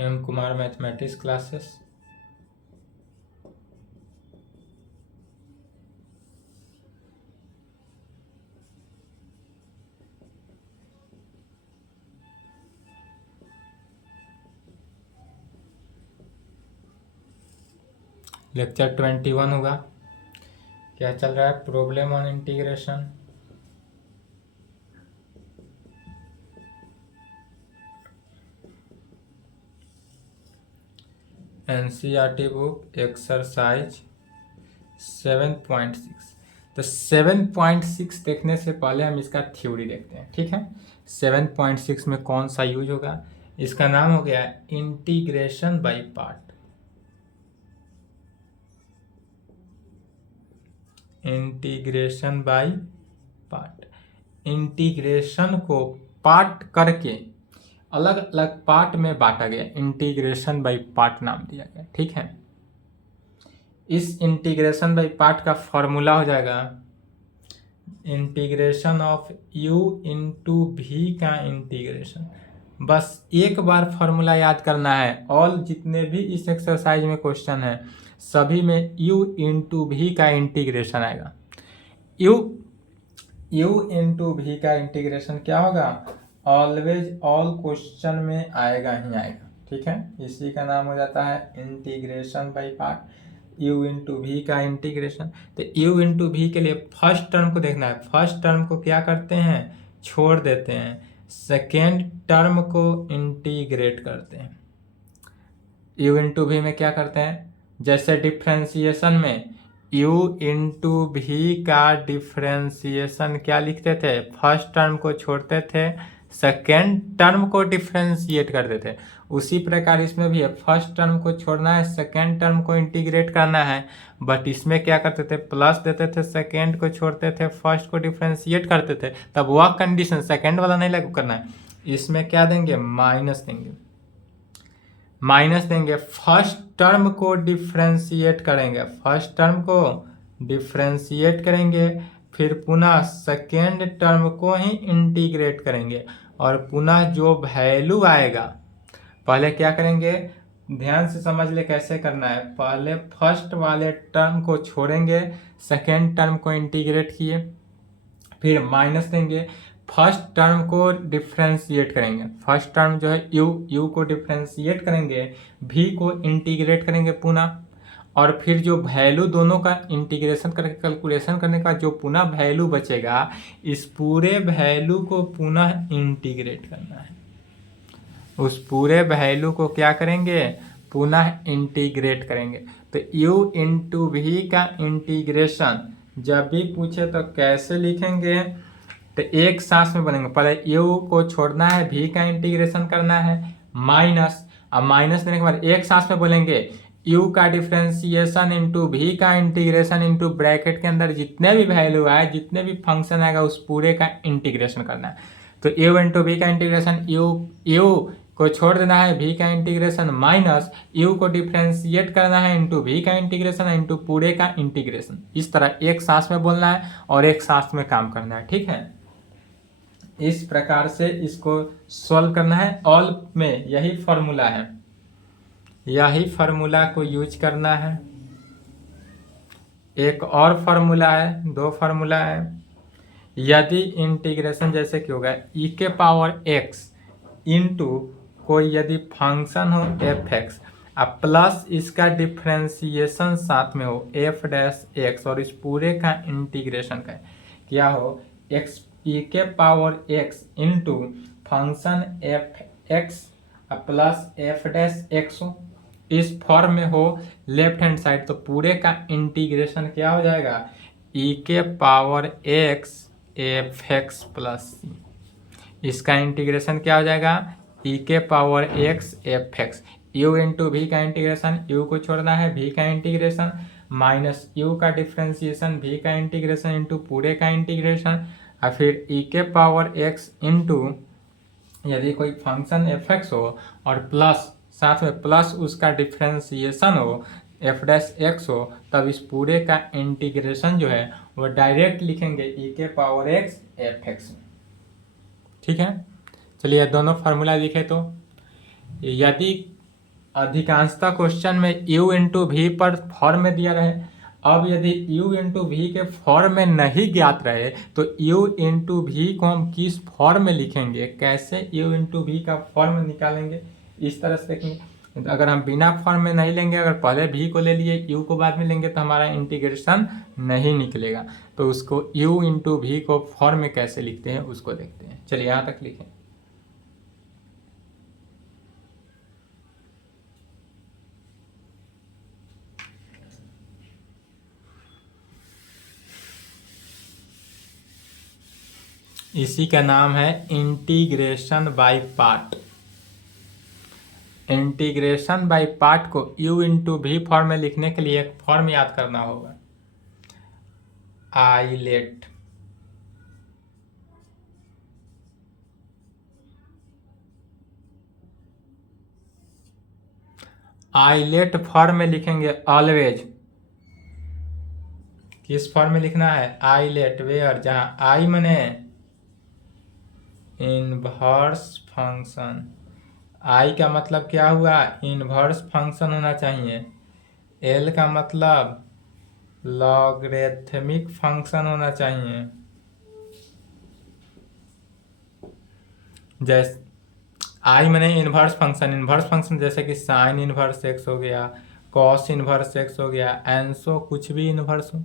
M Kumar mathematics classes. Lecture 21 होगा। क्या चल रहा है? Problem on integration. NCERT book exercise 7.6। तो 7.6 देखने से पहले हम इसका थ्योरी देखते हैं, ठीक है। 7.6 में कौन सा यूज होगा? इसका नाम हो गया integration by part. Integration by part. Integration को पार्ट करके अलग अलग पार्ट में बांटा गया, इंटीग्रेशन बाय पार्ट नाम दिया गया, ठीक है। इस इंटीग्रेशन बाय पार्ट का फॉर्मूला हो जाएगा integration of u into V का इंटीग्रेशन। बस एक बार फॉर्मूला याद करना है। ऑल जितने भी इस एक्सरसाइज में क्वेश्चन है सभी में u इंटू भी का इंटीग्रेशन आएगा। u इंटू भी का इंटीग्रेशन क्या होगा? ऑलवेज ऑल क्वेश्चन में आएगा ही आएगा, ठीक है। इसी का नाम हो जाता है integration by part. u into V का इंटीग्रेशन। तो u इंटू भी के लिए फर्स्ट टर्म को देखना है। फर्स्ट टर्म को क्या करते हैं? छोड़ देते हैं। सेकेंड टर्म को इंटीग्रेट करते हैं। u इंटू भी में क्या करते हैं? जैसे डिफ्रेंसिएशन में u इंटू भी का डिफ्रेंसिएशन क्या लिखते थे? फर्स्ट टर्म को छोड़ते थे, सेकेंड टर्म को डिफ्रेंशिएट करते थे। उसी प्रकार इसमें भी है, फर्स्ट टर्म को छोड़ना है, सेकेंड टर्म को इंटीग्रेट करना है। बट इसमें क्या करते थे? प्लस देते थे, सेकेंड को छोड़ते थे, फर्स्ट को डिफ्रेंशिएट करते थे। तब वह कंडीशन सेकेंड वाला नहीं लागू करना है। इसमें क्या देंगे? माइनस देंगे। माइनस देंगे, फर्स्ट टर्म को डिफ्रेंशिएट करेंगे, फर्स्ट टर्म को डिफ्रेंशिएट करेंगे, फिर पुनः सेकेंड टर्म को ही इंटीग्रेट करेंगे और पुनः जो वैल्यू आएगा, पहले क्या करेंगे? ध्यान से समझ ले कैसे करना है। पहले फर्स्ट वाले टर्म को छोड़ेंगे, सेकेंड टर्म को इंटीग्रेट किए, फिर माइनस देंगे, फर्स्ट टर्म को डिफ्रेंशिएट करेंगे। फर्स्ट टर्म जो है u को डिफ्रेंशिएट करेंगे, v को इंटीग्रेट करेंगे पुनः, और फिर जो वैल्यू दोनों का इंटीग्रेशन करके कैलकुलेशन करने का जो पुनः वैल्यू बचेगा, इस पूरे वैल्यू को पुनः इंटीग्रेट करना है। उस पूरे वैल्यू को क्या करेंगे? पुनः इंटीग्रेट करेंगे। तो u इंटू भी का इंटीग्रेशन जब भी पूछे तो कैसे लिखेंगे? तो एक सांस में बनेंगे। पहले u को छोड़ना है, v का इंटीग्रेशन करना है, माइनस, अब माइनस देने के बाद एक सांस में बोलेंगे u का डिफ्रेंशिएशन इंटू v का इंटीग्रेशन इंटू ब्रैकेट के अंदर जितने भी वैल्यू आए, जितने भी फंक्शन आएगा उस पूरे का इंटीग्रेशन करना है। तो u इंटू v का इंटीग्रेशन, u को छोड़ देना है, v का इंटीग्रेशन माइनस u को डिफ्रेंशिएट करना है इंटू v का इंटीग्रेशन इंटू पूरे का इंटीग्रेशन। इस तरह एक सांस में बोलना है और एक सांस में काम करना है, ठीक है। इस प्रकार से इसको सॉल्व करना है। ऑल में यही फॉर्मूला है, यही फॉर्मूला को यूज करना है। एक और फॉर्मूला है, दो फॉर्मूला है। यदि इंटीग्रेशन जैसे कि होगा e के पावर x इंटू कोई यदि फंक्शन हो एफ एक्स, अब प्लस इसका डिफ्रेंशिएशन साथ में हो एफ डैश एक्स, और इस पूरे का इंटीग्रेशन का क्या हो? एक्स ई के power X into function F X plus F dash x हो, इस फॉर्म में हो लेफ्ट हैंड साइड, तो पूरे का इंटीग्रेशन क्या हो जाएगा? ई के power X F X plus C. इसका इंटीग्रेशन क्या हो जाएगा? ई के power X F X. U into V का इंटीग्रेशन, यू को छोड़ना है, भी का इंटीग्रेशन माइनस यू का डिफ्रेंशिएशन, भी का इंटीग्रेशन इंटू पूरे का इंटीग्रेशन, और फिर ई के पावर एक्स इंटू यदि कोई फंक्शन एफ एक्स हो और प्लस साथ में प्लस उसका डिफ्रेंशिएशन हो एफ डैश एक्स हो, तब इस पूरे का इंटीग्रेशन जो है वो डायरेक्ट लिखेंगे ई के पावर एक्स एफ एक्स। ठीक है, चलिए दोनों फार्मूला लिखे। तो यदि अधिकांशतः क्वेश्चन में u इंटू वी पर फॉर्म में दिया रहे। अब यदि u इंटू वी के फॉर्म में नहीं ज्ञात रहे तो u इंटू वी को हम किस फॉर्म में लिखेंगे, कैसे u इंटू वी का फॉर्म निकालेंगे, इस तरह से देखेंगे। अगर हम बिना फॉर्म में नहीं लेंगे, अगर पहले v को ले लिए u को बाद में लेंगे तो हमारा इंटीग्रेशन नहीं निकलेगा। तो उसको u इंटू वी को फॉर्म में कैसे लिखते हैं उसको देखते हैं। चलिए यहाँ तक लिखें। इसी का नाम है integration by part. Integration by part को u इंटू वी फॉर्म में लिखने के लिए एक फॉर्म याद करना होगा, आइलेट। आइलेट फॉर्म में लिखेंगे ऑलवेज। किस फॉर्म में लिखना है, आइलेट वेयर, जहां आई मने इनवर्स फंक्शन। आई का मतलब क्या हुआ, इनवर्स फंक्शन होना चाहिए। एल का मतलब लॉगरिथमिक फंक्शन होना चाहिए। जैसे आई मैंने इनवर्स फंक्शन, इनवर्स फंक्शन जैसे कि साइन इनवर्स एक्स हो गया, कॉस इनवर्स एक्स हो गया, एंसो कुछ भी इनवर्स हो।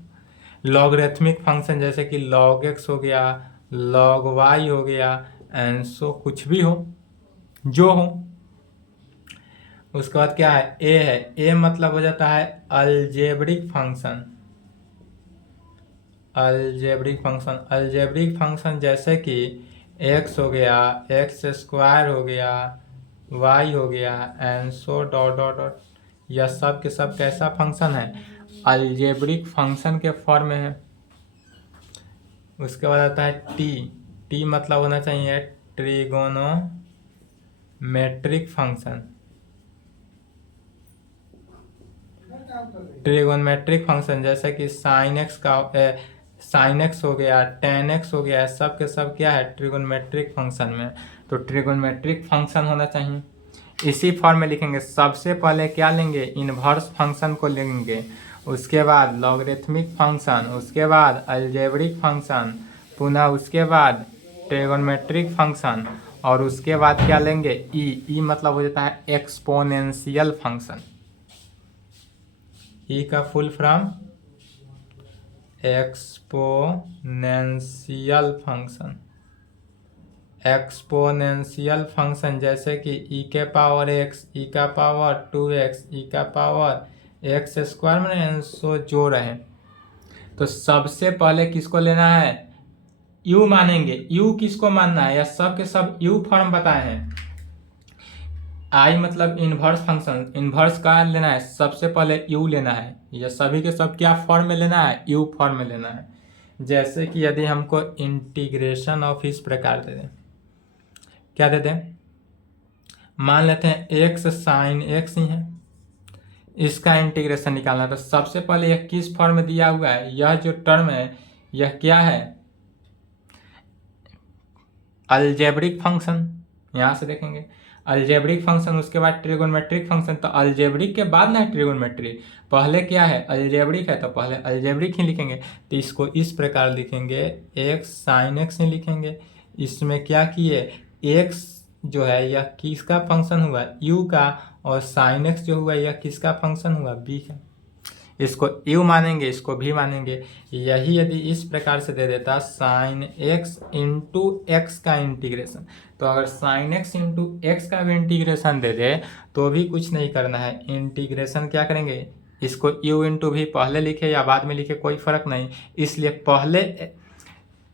लॉगरिथमिक फंक्शन जैसे कि लॉग एक्स हो गया, लॉग वाई हो गया, एंसो कुछ भी हो, जो हो। उसके बाद क्या है, ए है। ए मतलब हो जाता है algebraic function. Algebraic function, algebraic function जैसे कि एक्स हो गया, एक्स स्क्वायर हो गया, वाई हो गया, and so dot dot dot, यह सब के सब कैसा फंक्शन है, अलजेब्रिक फंक्शन के फॉर्म में है। उसके बाद आता है टी। टी मतलब होना चाहिए ट्रिगोनोमेट्रिक फंक्शन। ट्रिगोनोमेट्रिक फंक्शन जैसे कि साइन एक्स का साइन एक्स हो गया, टेन एक्स हो गया, सब के सब क्या है, ट्रिगोनोमेट्रिक फंक्शन में। तो ट्रिगोनोमेट्रिक फंक्शन होना चाहिए। इसी फॉर्म में लिखेंगे। सबसे पहले क्या लेंगे, इनवर्स फंक्शन को लेंगे, उसके बाद लॉगरिथमिक फंक्शन, उसके बाद अलजेब्रिक फंक्शन, पुनः उसके बाद ट्रिगोनोमेट्रिक फंक्शन, और उसके बाद क्या लेंगे, ई मतलब हो जाता है एक्सपोनेंशियल फंक्शन। ई का full form exponential function. Exponential function जैसे कि ई के पावर एक्स, ई का पावर 2x, ई का पावर एक्स स्क्वायर में सो जो रहे। तो सबसे पहले किसको लेना है, u मानेंगे। u किसको मानना है, या सब के सब u फॉर्म बताए हैं। आई मतलब इनवर्स फंक्शन, इनवर्स का लेना है, सबसे पहले u लेना है। या सभी के सब क्या फॉर्म में लेना है, u फॉर्म में लेना है। जैसे कि यदि हमको इंटीग्रेशन ऑफ इस प्रकार दे दें, क्या दे दें, मान लेते हैं एक्स साइन एक्स ही है, इसका इंटीग्रेशन निकालना है। तो सबसे पहले यह किस फॉर्म में दिया हुआ है, यह जो टर्म है यह क्या है, अलजेब्रिक फंक्शन। यहाँ से देखेंगे अलजेब्रिक फंक्शन, उसके बाद ट्रिगोनोमेट्रिक फंक्शन। तो अलजेब्रिक के बाद ना है ट्रिगोनोमेट्रिक, पहले क्या है, अलजेब्रिक है, तो पहले अलजेब्रिक ही लिखेंगे। तो इसको इस प्रकार लिखेंगे, एक्स साइन एक्स ही लिखेंगे। इसमें क्या किए, एक्स जो है यह किसका फंक्शन हुआ, u का, और साइन एक्स जो हुआ यह किसका फंक्शन हुआ, b का। इसको u मानेंगे, इसको भी मानेंगे। यही यदि इस प्रकार से दे देता साइन एक्स इंटू एक्स का इंटीग्रेशन, तो अगर साइन एक्स इंटू एक्स का भी इंटीग्रेशन दे दे तो भी कुछ नहीं करना है। इंटीग्रेशन क्या करेंगे, इसको u इंटू भी पहले लिखे या बाद में लिखे कोई फर्क नहीं, इसलिए पहले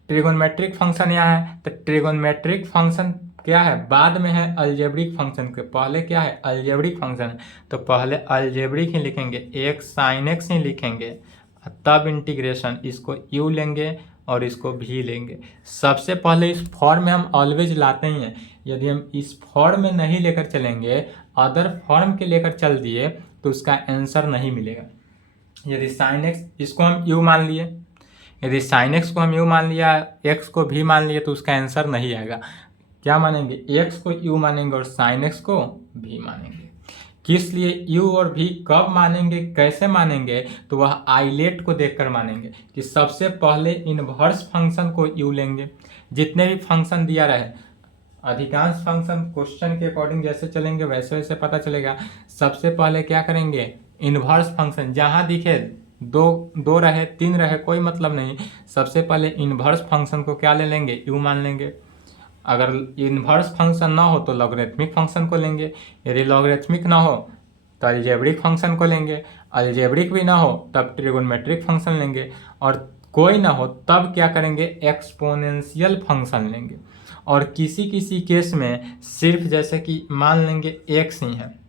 ट्रिगोनोमेट्रिक फंक्शन यहाँ है, तो ट्रिगोनोमेट्रिक फंक्शन क्या है, बाद में है अलजेब्रिक फंक्शन के, पहले क्या है, अलजेब्रिक फंक्शन। तो पहले अलजेब्रिक ही लिखेंगे, एक साइन एक्स ही लिखेंगे, तब इंटीग्रेशन, इसको u लेंगे और इसको भी लेंगे। सबसे पहले इस फॉर्म में हम ऑलवेज लाते ही हैं। यदि हम इस फॉर्म में नहीं लेकर चलेंगे, अदर फॉर्म के लेकर चल दिए तो उसका आंसर नहीं मिलेगा। यदि साइन एक्स, इसको हम u मान लिए, यदि साइन एक्स को हम u मान लिया, एक्स को भी मान लिए, तो उसका आंसर नहीं आएगा। क्या मानेंगे, एक्स को u मानेंगे और साइन एक्स को भी मानेंगे। किस लिए u और v कब मानेंगे, कैसे मानेंगे, तो वह आइलेट को देखकर मानेंगे कि सबसे पहले इनवर्स फंक्शन को u लेंगे। जितने भी फंक्शन दिया रहे, अधिकांश फंक्शन क्वेश्चन के अकॉर्डिंग जैसे चलेंगे वैसे वैसे पता चलेगा। सबसे पहले क्या करेंगे, इनवर्स फंक्शन जहां दिखे, दो रहे तीन रहे कोई मतलब नहीं, सबसे पहले इनवर्स फंक्शन को क्या ले लेंगे, u मान लेंगे। अगर इनवर्स फंक्शन ना हो तो लॉगरिथमिक फंक्शन को लेंगे, यदि लॉगरिथमिक ना हो तो अलजेब्रिक फंक्शन को लेंगे, अलजेब्रिक भी ना हो तब ट्रिगोनोमेट्रिक फंक्शन लेंगे, और कोई ना हो तब क्या करेंगे, एक्सपोनेंशियल फंक्शन लेंगे। और किसी किसी केस में सिर्फ जैसे कि मान लेंगे x ही है,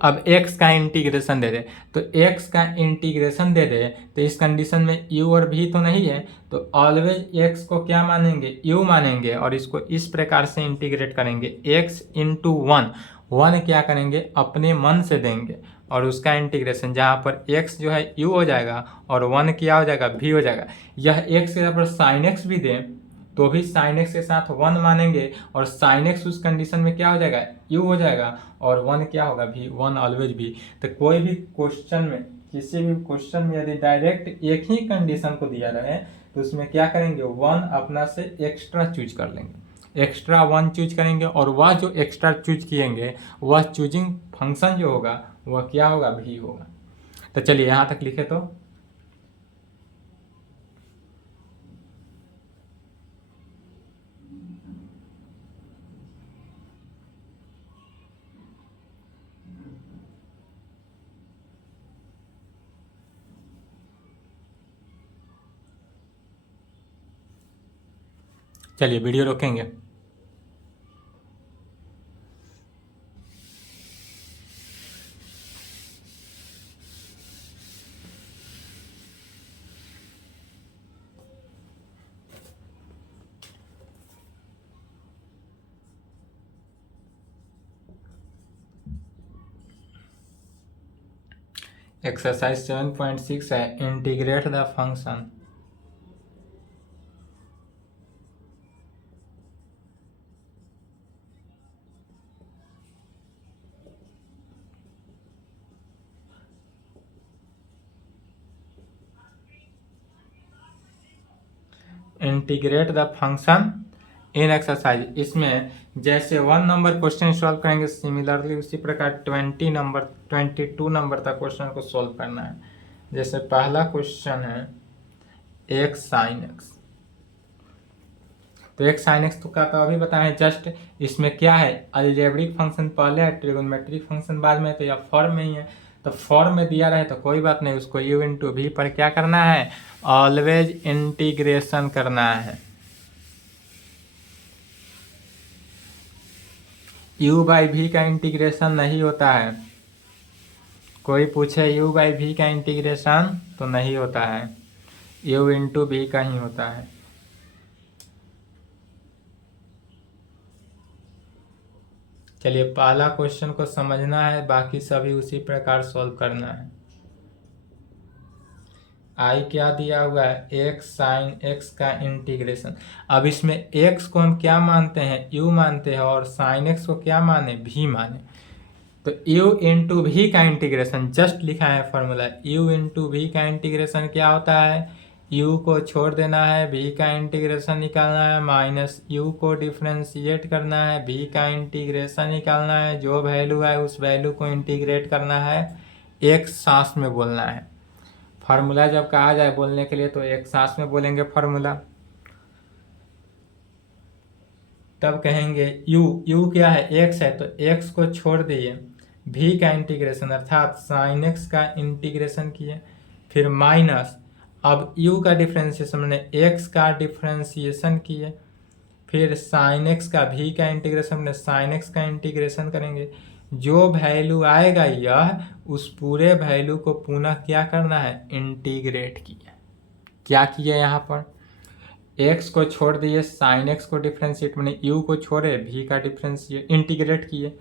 अब x का इंटीग्रेशन दे दे, तो x का इंटीग्रेशन दे दे तो इस कंडीशन में u और v तो नहीं है, तो ऑलवेज x को क्या मानेंगे, u मानेंगे, और इसको इस प्रकार से इंटीग्रेट करेंगे, x इंटू वन, वन क्या करेंगे अपने मन से देंगे, और उसका इंटीग्रेशन जहाँ पर x जो है u हो जाएगा और वन क्या हो जाएगा, v हो जाएगा। यह x के जगह पर साइन x भी दें तो भी साइन एक्स के साथ वन मानेंगे, और साइन एक्स उस कंडीशन में क्या हो जाएगा, यू हो जाएगा, और वन क्या होगा, भी, वन ऑलवेज भी। तो कोई भी क्वेश्चन में, किसी भी क्वेश्चन में यदि डायरेक्ट एक ही कंडीशन को दिया रहे तो उसमें क्या करेंगे, वन अपना से एक्स्ट्रा चूज कर लेंगे, एक्स्ट्रा वन चूज करेंगे, और वह जो एक्स्ट्रा चूज किएंगे वह चूजिंग फंक्शन जो होगा वह क्या होगा, भी होगा। तो चलिए यहाँ तक लिखे तो चलिए वीडियो रोकेंगे। एक्सरसाइज 7.6 है, integrate the function integrate the function in exercise. इसमें जैसे 1 नंबर क्वेश्चन सॉल्व करेंगे, सिमिलरली उसी प्रकार 22 नंबर तक क्वेश्चन को सॉल्व करना है। जैसे पहला क्वेश्चन है एक्स साइन एक्स, तो एक्स साइन एक्स तो क्या, तो अभी बताएं जस्ट, इसमें क्या है, अलजेब्रिक फंक्शन पहले है, ट्रिगोनोमेट्रिक फंक्शन बाद में, तो यह फॉर्म में ही है। तो फॉर्म में दिया रहे तो कोई बात नहीं, उसको u इंटू वी पर क्या करना है, ऑलवेज इंटीग्रेशन करना है। u बाई वी का इंटीग्रेशन नहीं होता है, कोई पूछे u बाई वी का इंटीग्रेशन तो नहीं होता है, u इंटू वी का ही होता है। चलिए पहला क्वेश्चन को समझना है, बाकी सभी उसी प्रकार सॉल्व करना है। आई क्या दिया हुआ है, एक्स साइन एक्स का इंटीग्रेशन। अब इसमें एक्स को हम क्या मानते हैं, यू मानते हैं, और साइन एक्स को क्या माने, भी माने। तो यू इंटू भी का इंटीग्रेशन जस्ट लिखा है फॉर्मूला, यू इंटू भी का इंटीग्रेशन क्या होता है, u को छोड़ देना है, v का इंटीग्रेशन निकालना है, माइनस u को डिफ्रेंशिएट करना है, v का इंटीग्रेशन निकालना है, जो वैल्यू है उस वैल्यू को इंटीग्रेट करना है, एक सांस में बोलना है। फार्मूला जब कहा जाए बोलने के लिए तो एक सांस में बोलेंगे फार्मूला, तब कहेंगे u क्या है, x है, तो x को छोड़ दिए, v का इंटीग्रेशन अर्थात साइन x का इंटीग्रेशन किए, फिर माइनस, अब u का डिफ्रेंशिएशन मैंने x का डिफ्रेंशिएशन किए, फिर साइन x का v का इंटीग्रेशन मैंने साइन x का इंटीग्रेशन करेंगे, जो वैल्यू आएगा यह उस पूरे वैल्यू को पुनः क्या करना है, इंटीग्रेट किया। क्या किया यहाँ पर, x को छोड़ दिए, साइन x को डिफ्रेंशिएट मैंने u को छोड़े, v का डिफ्रेंशिएट इंटीग्रेट किए,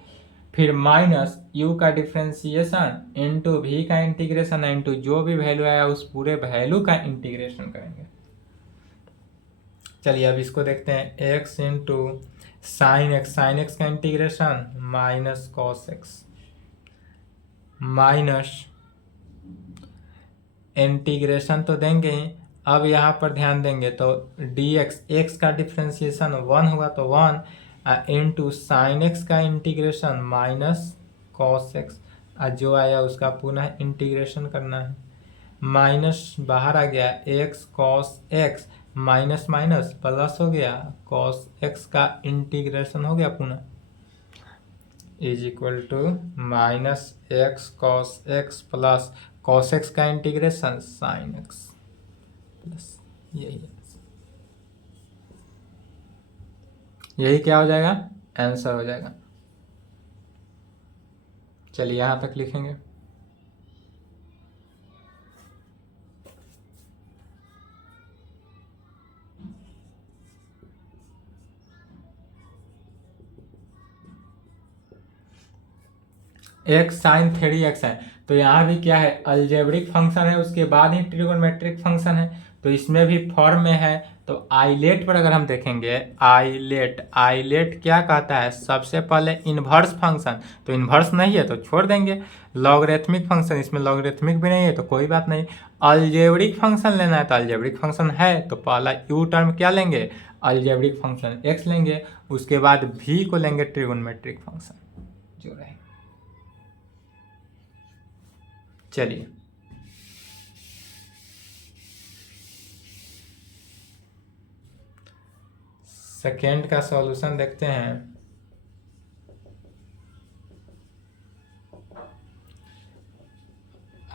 फिर माइनस u का डिफ्रेंशिएशन इंटू v का इंटीग्रेशन इंटू जो भी वैल्यू आया उस पूरे वैल्यू का इंटीग्रेशन करेंगे। चलिए अब इसको देखते हैं, x इंटू साइन एक्स का integration minus cos x, minus integration तो देंगे ही, अब यहाँ पर ध्यान देंगे तो dx, x का डिफ्रेंसिएशन 1 होगा तो 1 इंटू साइन एक्स का इंटीग्रेशन माइनस कॉस एक्स, जो आया उसका पुनः इंटीग्रेशन करना है। माइनस बाहर आ गया, x cos x minus minus plus हो गया, कॉस एक्स का इंटीग्रेशन हो गया पुनः, is equal to minus x cos x plus cos x का इंटीग्रेशन साइन एक्स प्लस, यही क्या हो जाएगा, आंसर हो जाएगा। चलिए यहाँ तक लिखेंगे। एक्स साइन 3x है, तो यहाँ भी क्या है, अलजेब्रिक फंक्शन है, उसके बाद ही ट्रिगोनोमेट्रिक फंक्शन है, तो इसमें भी फॉर्म में है। तो आइलेट पर अगर हम देखेंगे, आइलेट क्या कहता है, सबसे पहले इन्वर्स फंक्शन, तो इन्वर्स नहीं है तो छोड़ देंगे। लॉगरिथमिक फंक्शन, इसमें लॉगरिथमिक भी नहीं है तो कोई बात नहीं। अलजेब्रिक फंक्शन लेना है तो अलजेब्रिक फंक्शन है तो पहला यू टर्म क्या लेंगे, अलजेब्रिक फंक्शन x लेंगे, उसके बाद v को लेंगे ट्रिगोनोमेट्रिक फंक्शन जो रहेगा। चलिए सेकेंड का सॉल्यूशन देखते हैं।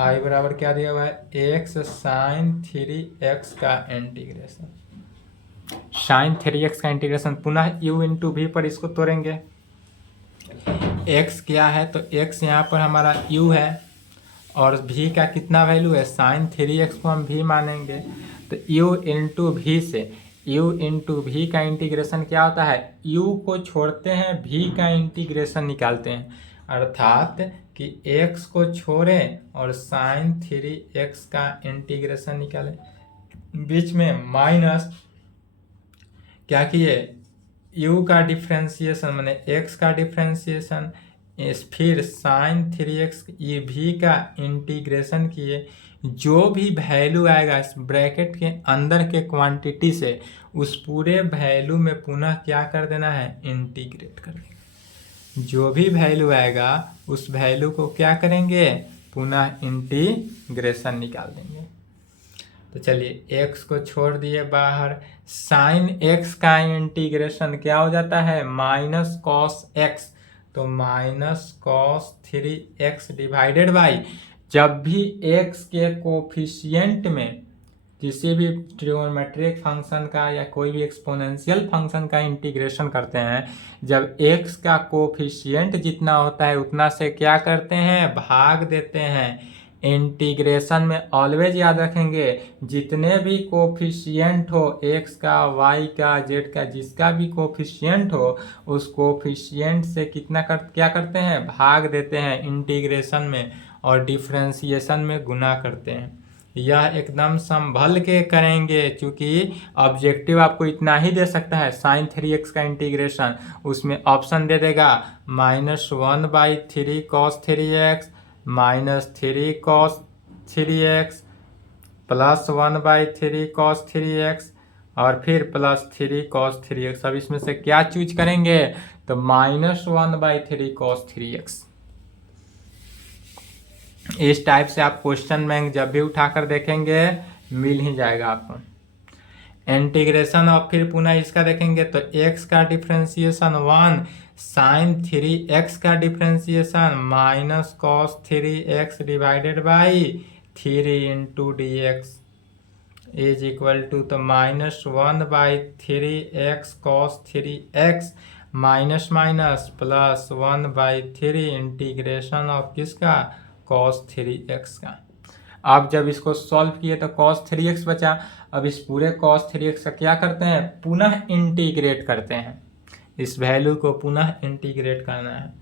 आई बराबर क्या दिया हुआ है, एक्स साइन 3x का इंटीग्रेशन, साइन 3x का इंटीग्रेशन पुनः u इंटू वी पर इसको तोड़ेंगे। x क्या है तो x यहाँ पर हमारा u है और v का कितना वैल्यू है, साइन 3x को हम v मानेंगे, तो u इंटू वी से u इंटू वी का इंटीग्रेशन क्या होता है, u को छोड़ते हैं v का इंटीग्रेशन निकालते हैं, अर्थात कि x को छोड़ें और साइन 3x का इंटीग्रेशन निकालें, बीच में माइनस क्या किए, u का डिफ्रेंसिएशन माने x का डिफ्रेंसिएशन, फिर साइन 3x ये v का इंटीग्रेशन किए, जो भी वैल्यू आएगा इस ब्रैकेट के अंदर के क्वांटिटी से उस पूरे वैल्यू में पुनः क्या कर देना है, इंटीग्रेट कर देंगे। जो भी वैल्यू आएगा उस वैल्यू को क्या करेंगे, पुनः इंटीग्रेशन निकाल देंगे। तो चलिए x को छोड़ दिए बाहर, साइन x का इंटीग्रेशन क्या हो जाता है, माइनस कॉस x, तो minus cos 3x divided by, जब भी x के कोफिशिएंट में किसी भी ट्रिगोनोमेट्रिक फंक्शन का या कोई भी एक्सपोनेंशियल फंक्शन का इंटीग्रेशन करते हैं, जब x का कोफिशिएंट जितना होता है उतना से क्या करते हैं, भाग देते हैं। इंटीग्रेशन में ऑलवेज याद रखेंगे, जितने भी कोफिशिएंट हो x का, y का, z का, जिसका भी कोफिशिएंट हो उस कोफिशिएंट से क्या करते हैं, भाग देते हैं इंटीग्रेशन में, और डिफरेंशिएशन में गुना करते हैं। यह एकदम संभल के करेंगे, क्योंकि ऑब्जेक्टिव आपको इतना ही दे सकता है, साइन 3x का इंटीग्रेशन, उसमें ऑप्शन दे देगा -1/3 cos 3x -3 cos 3x plus 1/3 cos 3x और फिर प्लस 3 cos 3x। अब इसमें से क्या चूज करेंगे, तो -1/3 cos 3x। इस टाइप से आप क्वेश्चन बैंक जब भी उठाकर देखेंगे मिल ही जाएगा आपको। इंटीग्रेशन और फिर पुनः इसका देखेंगे तो x का डिफ्रेंसिएशन 1 साइन 3x का differentiation minus cos 3x divided by 3 into D x is equal to, तो -1/3x cos 3x minus minus plus 1/3 integration of किसका, cos 3x का। अब जब इसको सॉल्व किए तो cos 3x बचा, अब इस पूरे cos 3x का क्या करते हैं, पुनः इंटीग्रेट करते हैं, इस वैल्यू को पुनः इंटीग्रेट करना है,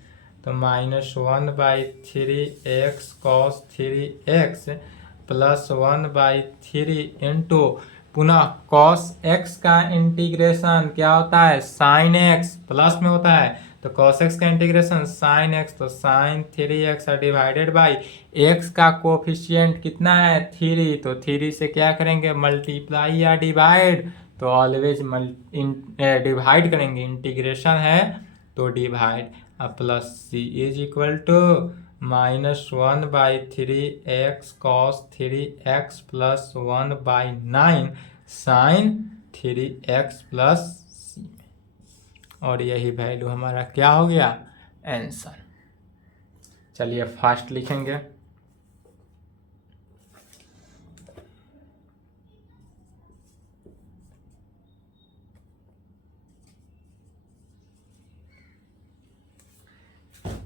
तो -1/3x cos 3x plus 1/3 into पुनः cos x का इंटीग्रेशन क्या होता है, sin x प्लस में होता है तो cos x का इंटीग्रेशन sin x, तो sin 3x divided by x का कोफिशिएंट कितना है 3, तो 3 से क्या करेंगे मल्टीप्लाई या डिवाइड, तो ऑलवेज डिवाइड करेंगे, इंटीग्रेशन है तो डिवाइड, अब plus C is equal to -1/3x cos 3x plus 1/9 sin 3x plus C, और यही वैल्यू हमारा क्या हो गया आंसर। चलिए फास्ट लिखेंगे।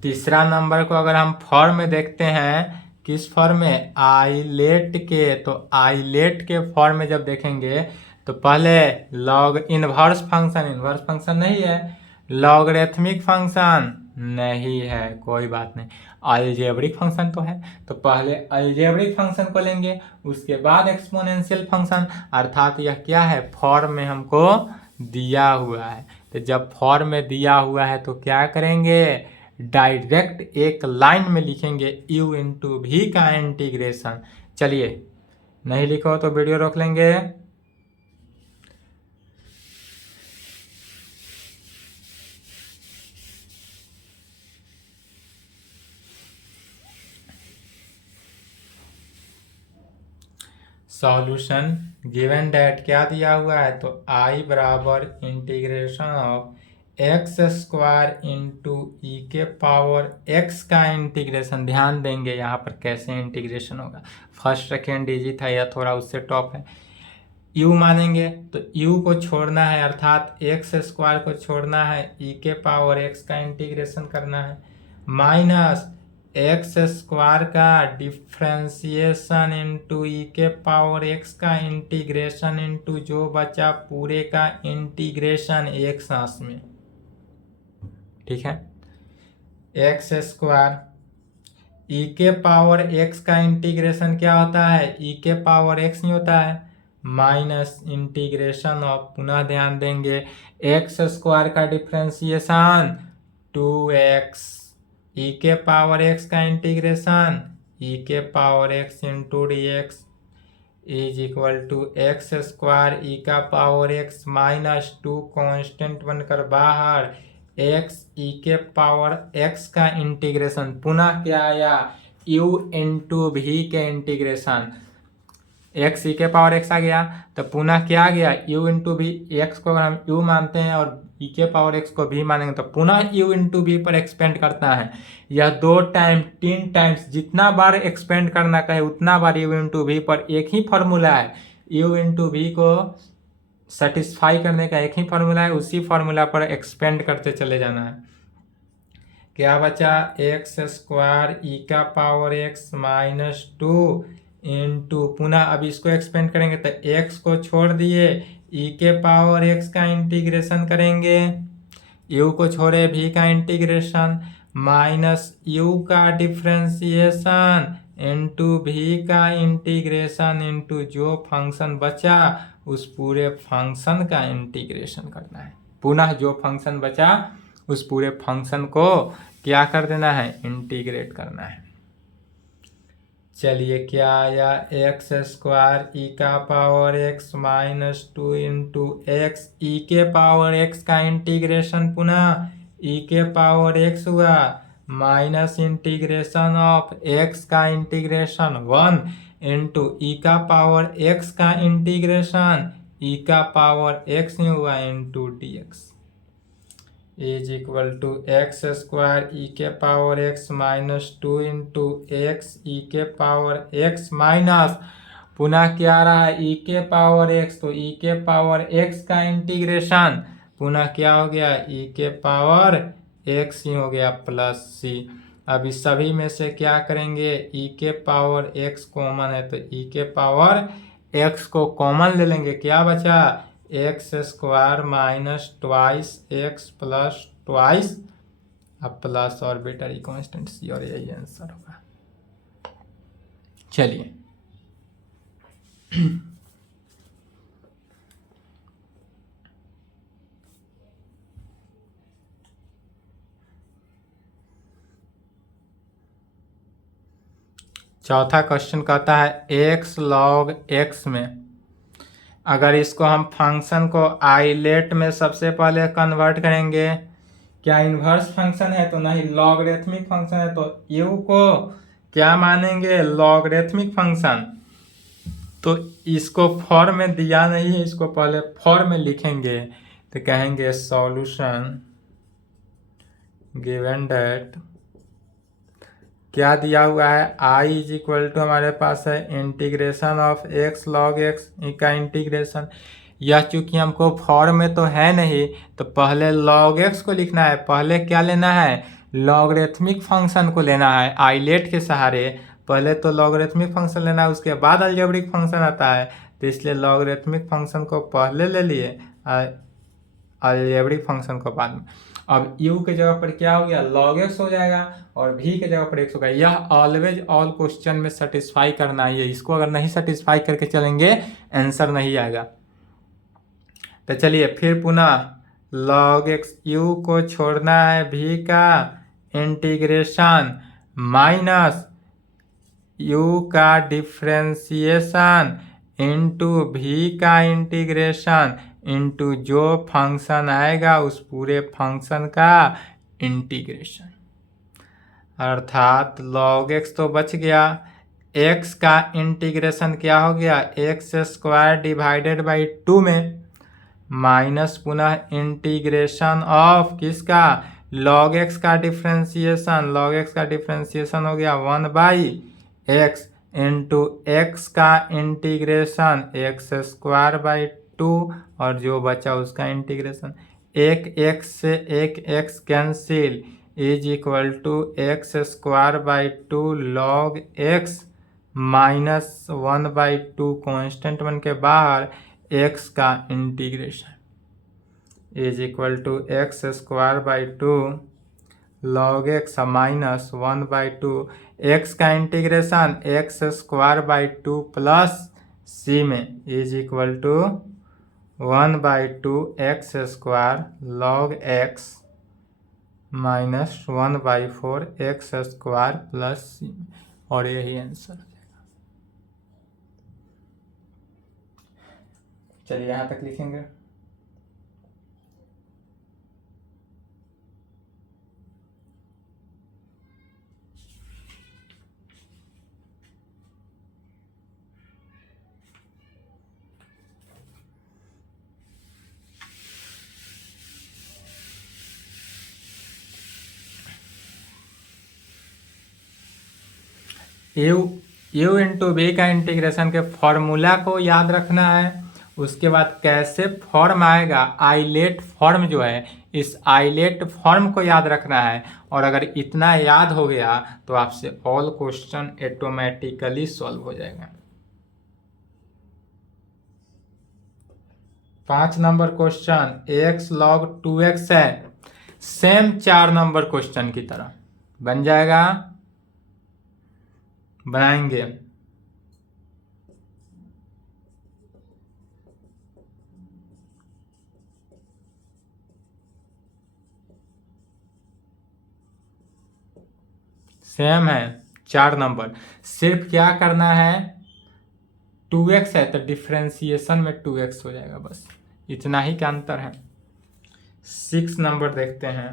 तीसरा नंबर को अगर हम फॉर्म में देखते हैं, किस फॉर्म में आइलेट के, तो आइलेट के फॉर्म में जब देखेंगे तो पहले लॉग इनवर्स फंक्शन नहीं है, लॉगरिथमिक फंक्शन नहीं है, कोई बात नहीं, अलजेब्रिक फंक्शन तो है, तो पहले अलजेब्रिक फंक्शन को लेंगे, उसके बाद एक्सपोनेंशियल फंक्शन, अर्थात यह क्या है फॉर्म में हमको दिया हुआ है, तो जब फॉर्म में दिया हुआ है तो क्या करेंगे डायरेक्ट एक लाइन में लिखेंगे u इंटू भी का इंटीग्रेशन। चलिए नहीं लिखो तो वीडियो रोक लेंगे। सॉल्यूशन गिवन डेट क्या दिया हुआ है, तो i बराबर integration of x square into E के पावर एक्स का इंटीग्रेशन, ध्यान देंगे यहाँ पर कैसे इंटीग्रेशन होगा, फर्स्ट सेकेंड डिजिट है या थोड़ा उससे टॉप है, u मानेंगे तो u को छोड़ना है, अर्थात एक्स स्क्वायर को छोड़ना है, ई के पावर एक्स का इंटीग्रेशन करना है, माइनस एक्स स्क्वायर का डिफ्रेंसिएशन इंटू ई के पावर एक्स का इंटीग्रेशन इंटू जो बचा पूरे का इंटीग्रेशन एक सांस में, ठीक है, एक्स स्क्वायर ई के पावर एक्स का इंटीग्रेशन क्या होता है, ई के पावर एक्स नहीं होता है, माइनस इंटीग्रेशन ऑफ, पुनः ध्यान देंगे एक्स स्क्वायर का डिफ्रेंसिएशन 2x, ई के पावर एक्स का इंटीग्रेशन ई के power X into D x is equal to x square E का पावर एक्स माइनस 2 कॉन्स्टेंट बनकर बाहर, एक्स ई के पावर एक्स का इंटीग्रेशन, पुनः क्या आया u इंटू भी के इंटीग्रेशन, एक्स ई के पावर एक्स आ गया, तो पुनः क्या आ गया u इंटू भी, एक्स को अगर हम u मानते हैं और ई के पावर एक्स को भी मानेंगे तो पुनः u इंटू भी पर एक्सपेंड करता है, यह 2 टाइम 3 टाइम्स जितना बार एक्सपेंड करना कहे उतना बार u इंटू भी पर, एक ही फॉर्मूला है, u इंटू भी को सेटिस्फाई करने का एक ही फॉर्मूला है, उसी फॉर्मूला पर एक्सपेंड करते चले जाना है। क्या बचा एक्स स्क्वायर ई का पावर एक्स माइनस 2 इंटू, पुनः अब इसको एक्सपेंड करेंगे तो x को छोड़ दिए, e के पावर x का इंटीग्रेशन करेंगे, u को छोड़े v का इंटीग्रेशन, माइनस u का डिफ्रेंसिएशन इंटू v का इंटीग्रेशन इंटू जो फंक्शन बचा उस पूरे फंक्शन का इंटीग्रेशन करना है, पुनः जो फंक्शन बचा उस पूरे फंक्शन को क्या कर देना है इंटीग्रेट करना है। चलिए क्या आया एक्स स्क्वायर ई का power X minus 2 into X E के पावर एक्स का इंटीग्रेशन, पुनः ई के पावर एक्स हुआ माइनस इंटीग्रेशन ऑफ एक्स का इंटीग्रेशन 1 इंटू ई का पावर एक्स का इंटीग्रेशन ई का पावर एक्स नहीं हुआ into D x is equal to x square E के power X minus 2 into X E के पावर एक्स माइनस, पुनः क्या आ रहा है ई के पावर एक्स, तो ई के पावर एक्स का इंटीग्रेशन, पुनः क्या हो गया ई के पावर एक्स ही हो गया प्लस सी। अब इस सभी में से क्या करेंगे ई के पावर एक्स कॉमन है तो ई के पावर एक्स को कॉमन ले लेंगे, क्या बचा x square minus twice x plus twice, अब प्लस ऑर्बिटरी कांस्टेंट सी, और यही आंसर होगा। चलिए चौथा क्वेश्चन कहता है एक्स लॉग एक्स में अगर इसको हम फंक्शन को आइलेट में सबसे पहले कन्वर्ट करेंगे, क्या इन्वर्स फंक्शन है तो नहीं लॉगरिथमिक फंक्शन है, तो यू को क्या मानेंगे लॉगरिथमिक फंक्शन। तो इसको फॉर्म में दिया नहीं है, इसको पहले फॉर्म में लिखेंगे तो कहेंगे सॉल्यूशन गिवन दैट क्या दिया हुआ है i इज इक्वल टू हमारे पास है integration of x log x का इंटीग्रेशन। यह चूंकि हमको फॉर्म में तो है नहीं तो पहले log x को लिखना है, पहले क्या लेना है लॉगरिथमिक फंक्शन को लेना है आइलेट के सहारे। पहले तो लॉगरिथमिक फंक्शन लेना है उसके बाद अलजेब्रिक फंक्शन आता है, तो इसलिए लॉगरिथमिक फंक्शन को पहले ले लिए अलजेब्रिक फंक्शन को बाद में। अब u के जगह पर क्या हो गया log x हो जाएगा और v के जगह पर x होगा। यह ऑलवेज ऑल क्वेश्चन में सेटिस्फाई करना है, इसको अगर नहीं सेटिस्फाई करके चलेंगे आंसर नहीं आएगा। तो चलिए फिर पुनः log x u को छोड़ना है v का इंटीग्रेशन माइनस u का डिफ्रेंसिएशन इंटू v का इंटीग्रेशन इंटू जो फंक्शन आएगा उस पूरे फंक्शन का इंटीग्रेशन। अर्थात log x तो बच गया, x का इंटीग्रेशन क्या हो गया एक्स स्क्वायर डिवाइडेड बाई 2 में माइनस पुनः इंटीग्रेशन ऑफ किसका log x का डिफ्रेंसिएशन, log x का डिफ्रेंसिएशन हो गया 1/x इंटू एक्स का इंटीग्रेशन एक्स स्क्वायर बाई 2 और जो बचा उसका इंटीग्रेशन। एक x से एक x cancel is equal to x square by 2 log x minus 1/2 constant बन के बाहर x का integration is equal to x square by 2 log x minus 1/2 x का integration x square by 2 plus c में is equal to 1/2 x square log x minus 1/4 x square plus c और यही answer हो जाएगा। चलिए यहाँ तक लिखेंगे। u इंटू वी का इंटीग्रेशन के फॉर्मूला को याद रखना है, उसके बाद कैसे फॉर्म आएगा आइलेट फॉर्म जो है इस आइलेट फॉर्म को याद रखना है। और अगर इतना याद हो गया तो आपसे ऑल क्वेश्चन ऑटोमेटिकली सॉल्व हो जाएगा। 5 number question x log 2x है, सेम 4 नंबर क्वेश्चन की तरह बन जाएगा, बनाएंगे। सेम है 4 नंबर, सिर्फ क्या करना है 2x है तो डिफ्रेंसिएशन में 2x हो जाएगा, बस इतना ही का अंतर है। 6 नंबर देखते हैं,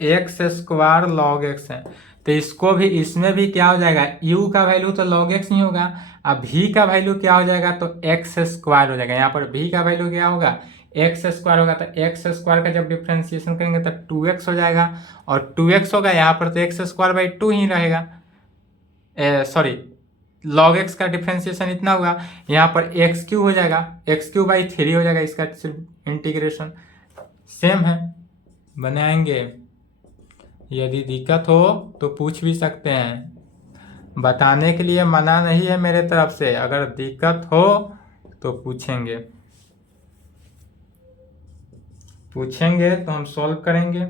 एक्स स्क्वायर log x है तो इसको भी इसमें भी क्या हो जाएगा u का वैल्यू तो log x नहीं होगा, अब v का वैल्यू क्या हो जाएगा तो एक्स स्क्वायर हो जाएगा। यहाँ पर v का वैल्यू क्या होगा एक्स स्क्वायर होगा, तो एक्स स्क्वायर का जब डिफ्रेंसिएशन करेंगे तो 2x हो जाएगा और 2x होगा, यहाँ पर तो एक्स स्क्वायर बाई 2 ही रहेगा, सॉरी log x का डिफ्रेंसिएशन इतना हुआ, यहाँ पर एक्स क्यू हो जाएगा, एक्स क्यू बाई 3 हो जाएगा, इसका सिर्फ इंटीग्रेशन सेम है, बनाएंगे। यदि दिक्कत हो तो पूछ भी सकते हैं, बताने के लिए मना नहीं है मेरे तरफ से, अगर दिक्कत हो तो पूछेंगे तो हम सॉल्व करेंगे।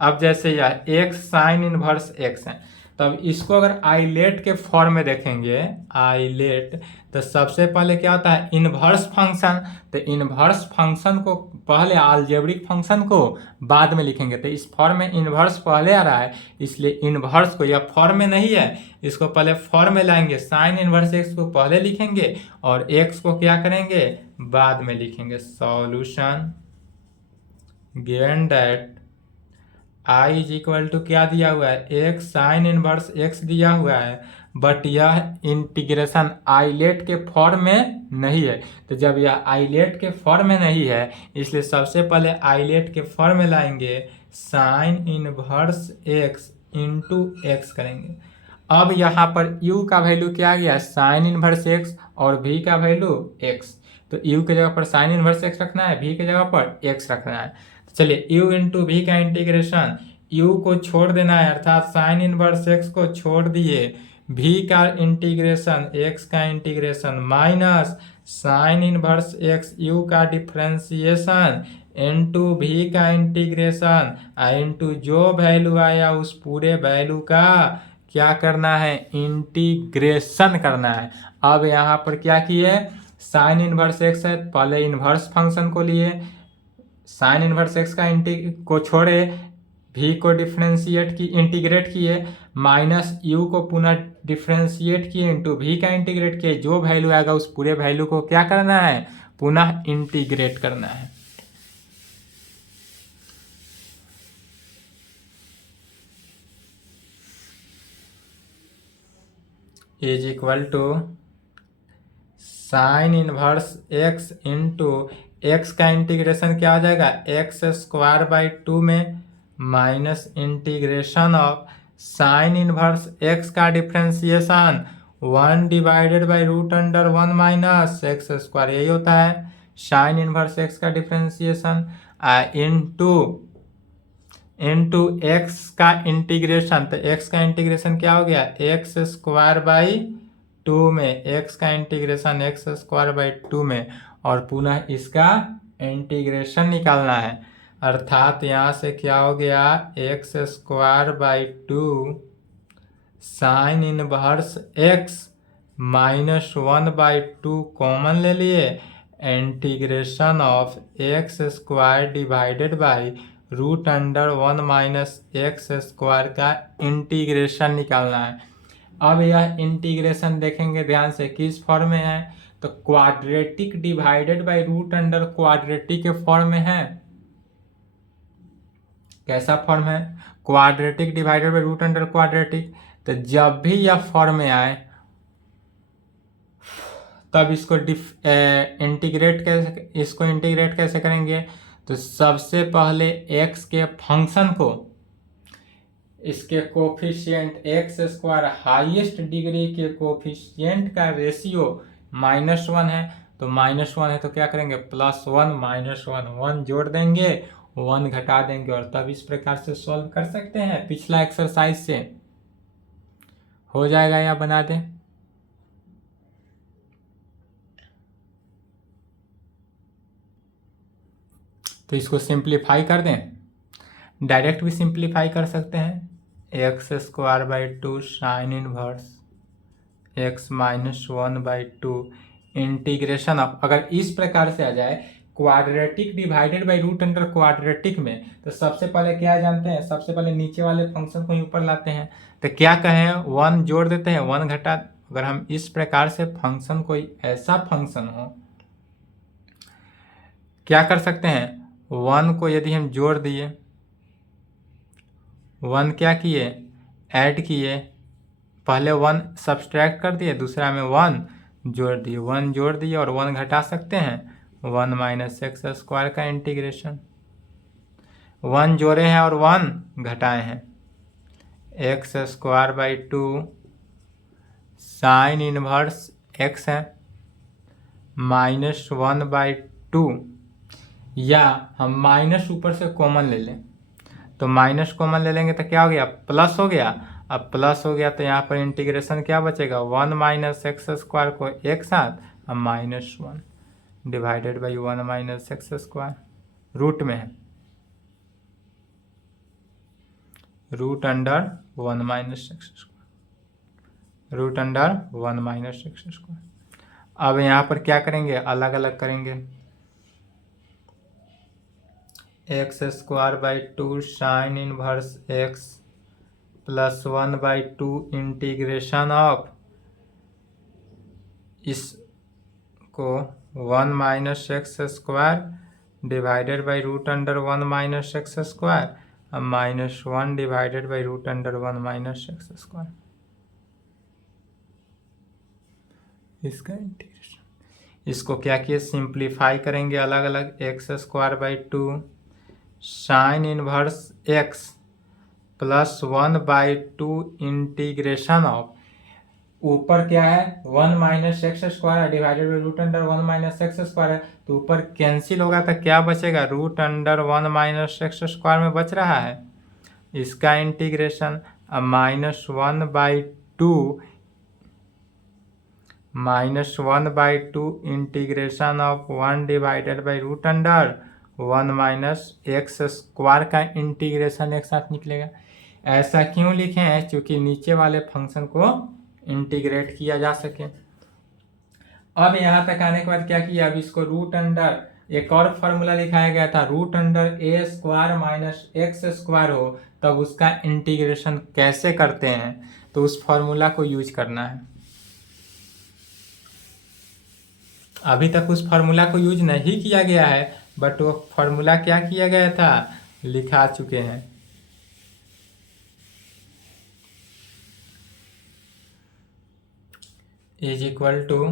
अब जैसे यह x साइन इनवर्स x है तब इसको अगर आइलेट के फॉर्म में देखेंगे, आइलेट, तो सबसे पहले क्या होता है इनवर्स फंक्शन। तो इनवर्स फंक्शन को पहले, अलजेब्रिक फंक्शन को बाद में लिखेंगे। तो इस फॉर्म में इनवर्स पहले आ रहा है, इसलिए इनवर्स को, यह फॉर्म में नहीं है, इसको पहले फॉर्म में लाएंगे। साइन इनवर्स एक्स को पहले लिखेंगे और एक्स को क्या करेंगे बाद में लिखेंगे। Solution given that I is equal to क्या दिया हुआ है एक्स साइन इनवर्स एक्स दिया हुआ है, बट यह इंटीग्रेशन आइलेट के फॉर्म में नहीं है। तो जब यह आइलेट के फॉर्म में नहीं है, इसलिए सबसे पहले आइलेट के फॉर्म में लाएंगे, sign inverse X into x करेंगे। अब यहाँ पर u का वैल्यू क्या आ गया साइन इनवर्स एक्स और v का वैल्यू x। तो u के जगह पर साइन इनवर्स एक्स रखना है, v के जगह पर x रखना है। चलिए u इंटू वी का इंटीग्रेशन, u को छोड़ देना है अर्थात साइन इनवर्स एक्स को छोड़ दिए, v का इंटीग्रेशन x का integration minus sign inverse x u का डिफ्रेंसिएशन इंटू वी का इंटीग्रेशन इंटू जो वैल्यू आया उस पूरे वैल्यू का क्या करना है इंटीग्रेशन करना है। अब यहाँ पर क्या किए साइन इनवर्स एक्स है, पहले इनवर्स फंक्शन को लिए, साइन इनवर्स एक्स का को छोड़े, भी को डिफ्रेंशिएट की इंटीग्रेट किए, माइनस यू को पुनः डिफ्रेंशिएट किए इंटू भी का इंटीग्रेट किए, जो वैल्यू आएगा उस पूरे वैल्यू को क्या करना है पुनः इंटीग्रेट करना है। Is equal to sine inverse X into X का इंटीग्रेशन क्या हो जाएगा एक्स स्क्वायर बाई 2 में minus integration of sine inverse X का differentiation 1 divided by root under 1 minus x square, यही होता है साइन इनवर्स एक्स का डिफ्रेंसिएशन इंटू एक्स का इंटीग्रेशन। तो एक्स का इंटीग्रेशन क्या हो गया एक्स स्क्वायर बाई 2 में, एक्स का इंटीग्रेशन एक्स स्क्वायर बाई 2 में, और पुनः इसका इंटीग्रेशन निकालना है अर्थात यहाँ से क्या हो गया x square by 2 sine inverse x minus 1 by 2 common ले लिए, integration of x square divided by root under 1 minus x square का इंटीग्रेशन निकालना है। अब यह इंटीग्रेशन देखेंगे ध्यान से किस फॉर्म में है, तो quadratic divided by root under quadratic के फॉर्म में है। कैसा फॉर्म है quadratic divided by root under quadratic. तो जब भी यह फॉर्म में आए तब इसको इंटीग्रेट कैसे करेंगे, तो सबसे पहले x के फंक्शन को, इसके coefficient x square highest degree के कोफिशिएंट का रेशियो -1 है, तो -1 है तो क्या करेंगे +1 -1 1 जोड़ देंगे 1 घटा देंगे, और तब इस प्रकार से सॉल्व कर सकते हैं। पिछला एक्सरसाइज से हो जाएगा या बना दें। तो इसको सिंप्लीफाई कर दें, डायरेक्ट भी सिंप्लीफाई कर सकते हैं। X square by 2 sine inverse x -1 by 2 integration of, अगर इस प्रकार से आ जाए quadratic divided by root under quadratic में, तो सबसे पहले क्या जानते हैं, सबसे पहले नीचे वाले फंक्शन को ही ऊपर लाते हैं। तो क्या कहें 1 जोड़ देते हैं 1 घटा, अगर हम इस प्रकार से फंक्शन कोई ऐसा फंक्शन हो क्या कर सकते हैं 1 को यदि हम जोड़ दिए, 1 क्या किए ऐड किए, पहले 1 सब्सट्रैक्ट कर दिए, दूसरा में 1 जोड़ दिए, 1 जोड़ दिए और 1 घटा सकते हैं 1 माइनस एक्स स्क्वायर का इंटीग्रेशन, 1 जोड़े हैं और 1 घटाए हैं x square by 2 sine inverse x है -1 बाई 2, या हम माइनस ऊपर से कॉमन ले लें, तो माइनस कॉमन ले लेंगे तो क्या हो गया प्लस हो गया। अब प्लस हो गया तो यहाँ पर इंटीग्रेशन क्या बचेगा 1 माइनस एक्स स्क्वायर को एक साथ, अब -1 divided by 1 minus x square root में है, root under 1 minus x square. Root under 1 minus x square. अब यहाँ पर क्या करेंगे, अलग अलग करेंगे। X square by 2 sine inverse x plus 1/2 integration of इसको 1 minus x square divided by root under 1 minus x square और -1 divided by root under 1 minus x square. इसका इंटीग्रेशन, इसको क्या किए, सिंप्लीफाई करेंगे अलग अलग। X square by 2 sine inverse x plus 1/2 integration of, ऊपर क्या है 1 minus x square divided by root under 1 minus x square है, तो ऊपर कैंसिल होगा तो क्या बचेगा, root under 1 minus x square में बच रहा है। इसका integration -1/2 integration of 1 divided by root under 1 minus x square का इंटीग्रेशन एक साथ निकलेगा। ऐसा क्यों लिखे हैं, क्योंकि नीचे वाले फंक्शन को इंटीग्रेट किया जा सके। अब यहाँ तक आने के बाद क्या किया, अब इसको रूट अंडर, एक और फॉर्मूला लिखाया गया था, रूट अंडर ए स्क्वायर माइनस एक्स स्क्वायर हो तब उसका इंटीग्रेशन कैसे करते हैं, तो उस फॉर्मूला को यूज करना है। अभी तक उस फॉर्मूला को यूज नहीं किया गया है, बट वो फॉर्मूला क्या किया गया था, लिखा चुके हैं। इज इक्वल टू,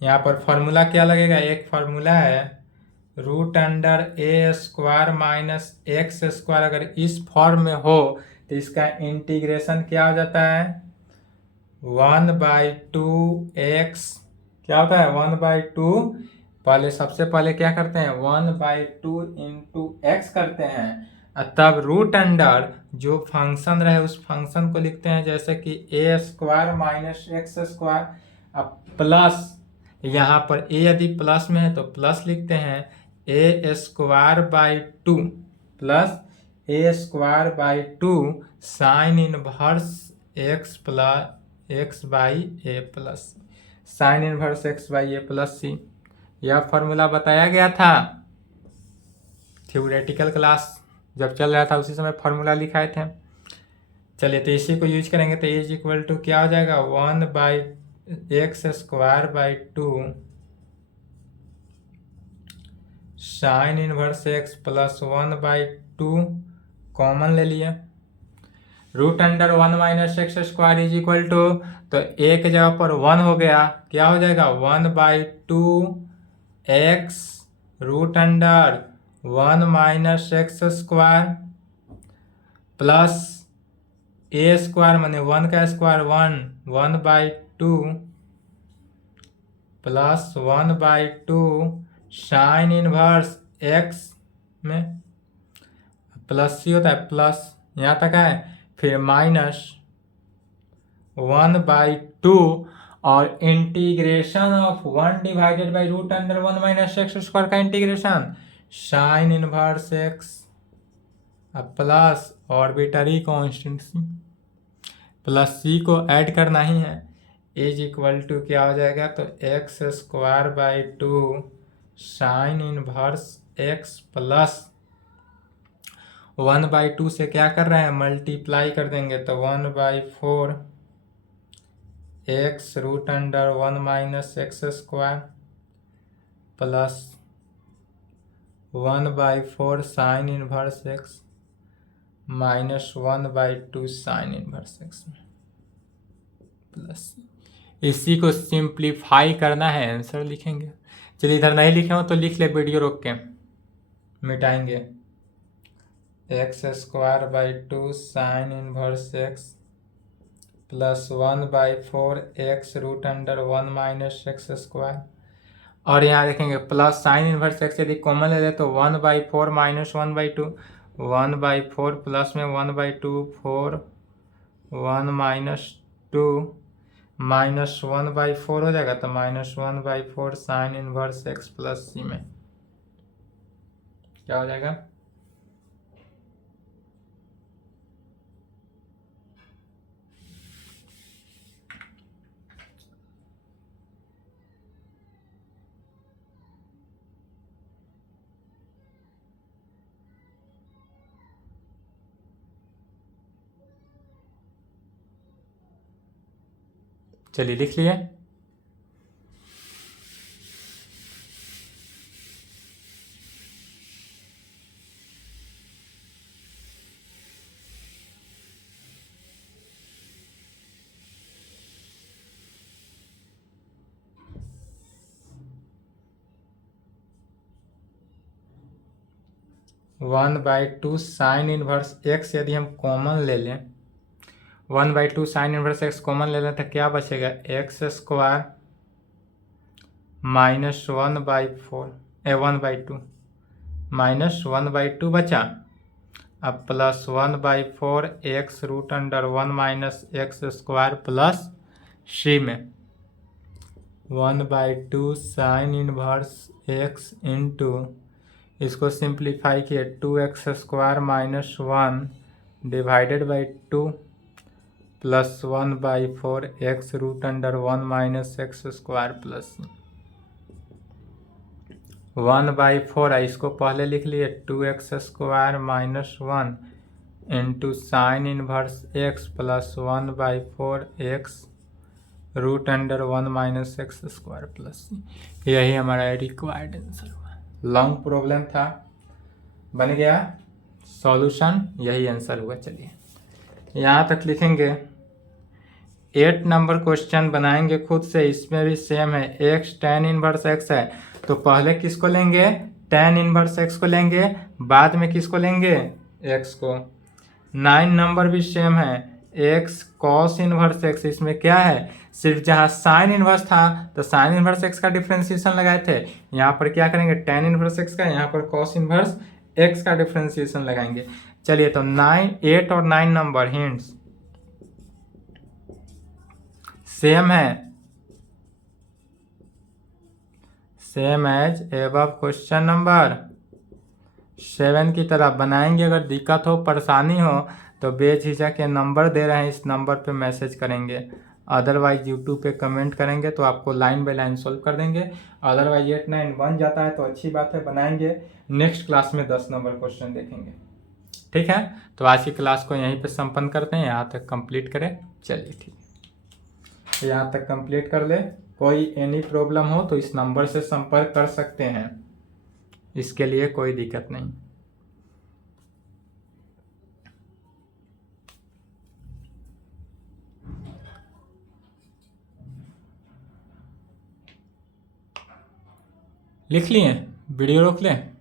यहाँ पर फॉर्मूला क्या लगेगा, एक फॉर्मूला है रूट अंडर ए स्क्वायर माइनस एक्स स्क्वायर, अगर इस फॉर्म में हो तो इसका इंटीग्रेशन क्या हो जाता है, 1/2 एक्स, क्या होता है 1/2, पहले सबसे पहले क्या करते हैं 1/2 इंटू एक्स करते हैं, तब रूट अंडर जो फंक्शन रहे उस फंक्शन को लिखते हैं जैसे कि ए स्क्वायर माइनस एक्स स्क्वायर, अब प्लस, यहाँ पर ए यदि प्लस में है तो प्लस लिखते हैं, A square by 2 plus A square by 2 sine inverse x plus X by A plus, sine inverse X by A plus C. यह फॉर्मूला बताया गया था थ्योरेटिकल क्लास जब चल रहा था, उसी समय फॉर्मूला लिखाए थे। चलिए तो इसी को यूज करेंगे, तो इज इक्वल टू क्या हो जाएगा, 1/x square by 2 sine inverse x plus 1/2 common ले लिए, root under 1 minus x square is equal to, तो एक जगह पर 1 हो गया, क्या हो जाएगा 1/2 X root under 1 minus x square plus A square माने 1 का square 1/2 plus 1/2 sine inverse X में प्लस सी होता है, प्लस यहाँ तक है, फिर माइनस 1/2 और integration of 1 divided by root under 1 minus x square का integration sine inverse x plus arbitrary constant C, plus C को ऐड करना ही है, इज इक्वल टू क्या हो जाएगा, तो x square by 2 sine inverse x plus 1/2 से क्या कर रहे हैं मल्टीप्लाई कर देंगे, तो 1/4 x root under 1 minus x square plus 1/4 sine inverse x minus 1/2 sine inverse x plus, इसी को सिंप्लीफाई करना है, आंसर लिखेंगे। चलिए इधर नहीं लिखे हो तो लिख ले, वीडियो रोक के मिटाएंगे, X square by 2 sine inverse x plus 1/4 x root under 1 minus x square, और यहाँ देखेंगे प्लस साइन इनवर्स एक्स यदि कॉमन ले ले तो 1/4 माइनस 1/2, 1/4 प्लस में 1/2 4 1 माइनस 2 माइनस 1/4 हो जाएगा, तो -1/4 sine inverse x plus C में क्या हो जाएगा, चलिए लिख लिए। One by two sine inverse X यदि हम कॉमन ले लें, 1/2 साइन इनवर्स एक्स कॉमन ले लें तो क्या बचेगा, एक्स स्क्वायर -1/4 1/2 -1/2 बचा। अब +1/4 x root under 1 - X square plus C में 1/2 साइन इनवर्स एक्स इंटू, इसको सिंप्लीफाई किए 2x square -1 divided by 2 +1/4 x root under 1 - X square plus 1/4 है, इसको पहले लिख लिए 2x square -1 into sine inverse x plus 1/4 x root under 1 - X square plus, यही हमारा रिक्वायर्ड आंसर हुआ। लॉन्ग प्रॉब्लम था, बन गया सॉल्यूशन, यही आंसर हुआ। चलिए यहाँ तक लिखेंगे। 8 नंबर क्वेश्चन बनाएंगे खुद से, इसमें भी सेम है, x tan इनवर्स x है तो पहले किसको लेंगे, tan इनवर्स x को लेंगे, बाद में किसको लेंगे, x को। 9 नंबर भी सेम है, x cos इनवर्स x, इसमें क्या है, सिर्फ जहाँ साइन इनवर्स था तो साइन इनवर्स x का डिफ्रेंसिएशन लगाए थे, यहाँ पर क्या करेंगे tan इनवर्स x का, यहाँ पर cos इनवर्स x का डिफ्रेंसिएशन लगाएंगे। चलिए तो 9, 8 और 9 नंबर हिंट्स सेम है, same as above question number 7 की तरह बनाएंगे। अगर दिक्कत हो, परेशानी हो तो बेझिझक के नंबर दे रहे हैं, इस नंबर पे मैसेज करेंगे, अदरवाइज यूट्यूब पे कमेंट करेंगे तो आपको लाइन बाय लाइन सॉल्व कर देंगे। अदरवाइज 8, 9 बन जाता है तो अच्छी बात है, बनाएंगे। नेक्स्ट क्लास में 10 नंबर क्वेश्चन देखेंगे, ठीक है। तो आज की क्लास को यहीं पे संपन्न करते हैं, यहाँ तक कंप्लीट करें। चलिए ठीक, यहाँ तक कंप्लीट कर ले। कोई एनी प्रॉब्लम हो तो इस नंबर से संपर्क कर सकते हैं, इसके लिए कोई दिक्कत नहीं। लिख लिए, वीडियो रोक लें।